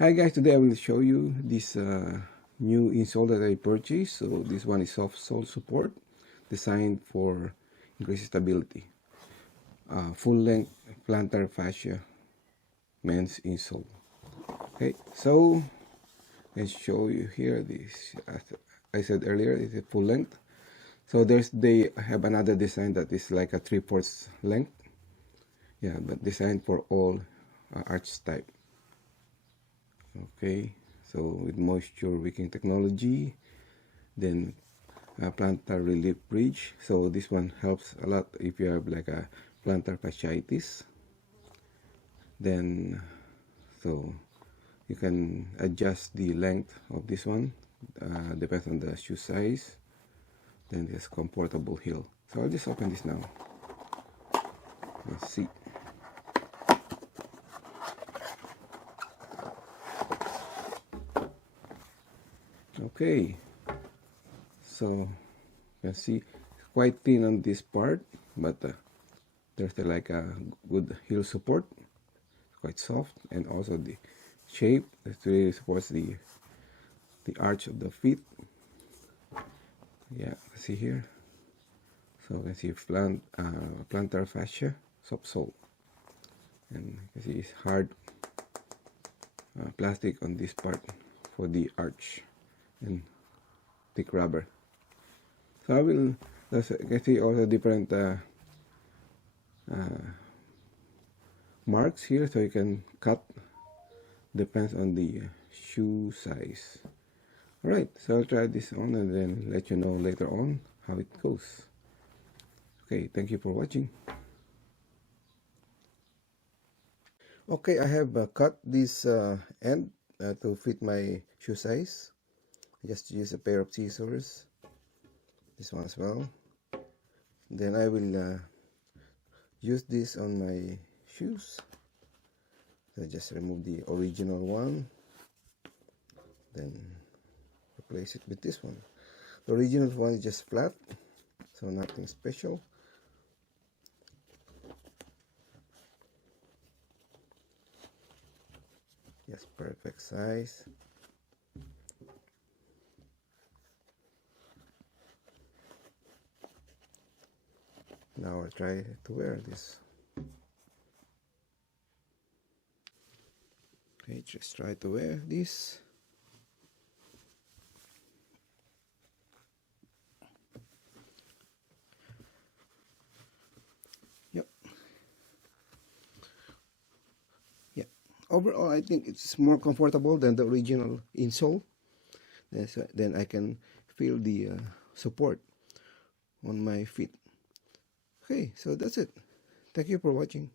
Hi guys, today I will show you this new insole that I purchased. So this one is Sofsole Support, designed for increased stability. Full-length plantar fascia men's insole. Okay, so let's show you here. This, as I said earlier, it's a full length. So they have another design that is like a 3/4 length. Yeah, but designed for all arch type. Okay, so with moisture wicking technology, then plantar relief bridge. So this one helps a lot if you have like a plantar fasciitis. Then so you can adjust the length of this one, depends on the shoe size. Then there's comfortable heel. So I'll just open this now. Let's see. Okay, so you can see it's quite thin on this part, but there's like a good heel support. It's quite soft, and also the shape that really supports the arch of the feet. Yeah, see here. So you can see plantar fascia, Sofsole, and you can see it's hard plastic on this part for the arch, and thick rubber. So I will, you can see also different marks here, so you can cut, depends on the shoe size. Alright, so I'll try this on and then let you know later on how it goes. Okay, thank you for watching. Okay, I have cut this end to fit my shoe size. Just use a pair of scissors, this one as well. Then I will use this on my shoes. So just remove the original one, then replace it with this one. The original one is just flat, so nothing special. Just perfect size. Now I'll try to wear this. Okay, just try to wear this. Yep. Yeah. Overall, I think it's more comfortable than the original insole. Then I can feel the support on my feet. Okay, so that's it. Thank you for watching.